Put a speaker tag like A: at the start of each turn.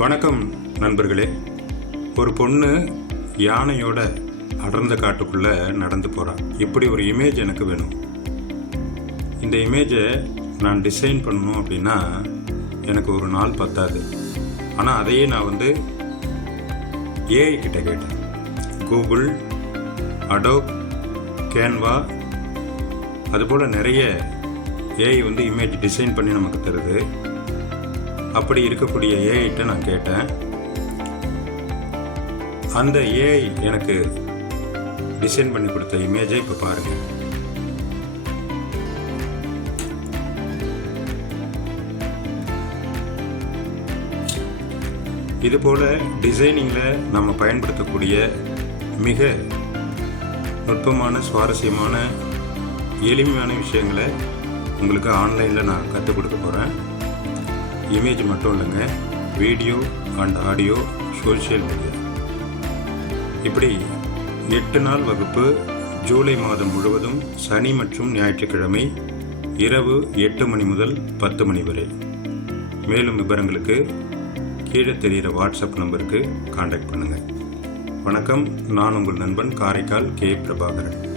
A: வணக்கம் நண்பர்களே. ஒரு பொண்ணு யானையோட அடர்ந்த காட்டுக்குள்ள நடந்து போகிறான் இப்படி ஒரு இமேஜ் எனக்கு வேணும். இந்த இமேஜை நான் டிசைன் பண்ணணும் அப்படின்னா எனக்கு ஒரு நாள் பத்தாது. ஆனால் அதையே நான் வந்து ஏஐ கிட்ட கேட்டேன். கூகுள் அடோப் கேன்வா அதுபோல் நிறைய ஏஐ வந்து இமேஜ் டிசைன் பண்ணி நமக்கு தருது. அப்படி இருக்கக்கூடிய ஏஐட்ட நான் கேட்டேன். அந்த ஏஐ எனக்கு டிசைன் பண்ணி கொடுத்த இமேஜை இப்போ பாருங்கள் இதுபோல் டிசைனிங்கில் நம்ம பயன்படுத்தக்கூடிய மிக நுட்பமான சுவாரஸ்யமான எளிமையான விஷயங்களை உங்களுக்கு ஆன்லைனில் நான் கற்றுக் கொடுக்க போகிறேன் இமேஜ் மட்டும் இல்லைங்க video and audio social media இப்படி எட்டு நாள் வகுப்பு ஜூலை மாதம் முழுவதும் சனி மற்றும் ஞாயிற்றுக்கிழமை இரவு எட்டு மணி முதல் பத்து மணி வரை. மேலும் விவரங்களுக்கு கீழே தெரிகிற வாட்ஸ்அப் நம்பருக்கு காண்டாக்ட் பண்ணுங்கள் வணக்கம் நான் உங்கள் நண்பன் காரைக்கால் கே. பிரபாகரன்.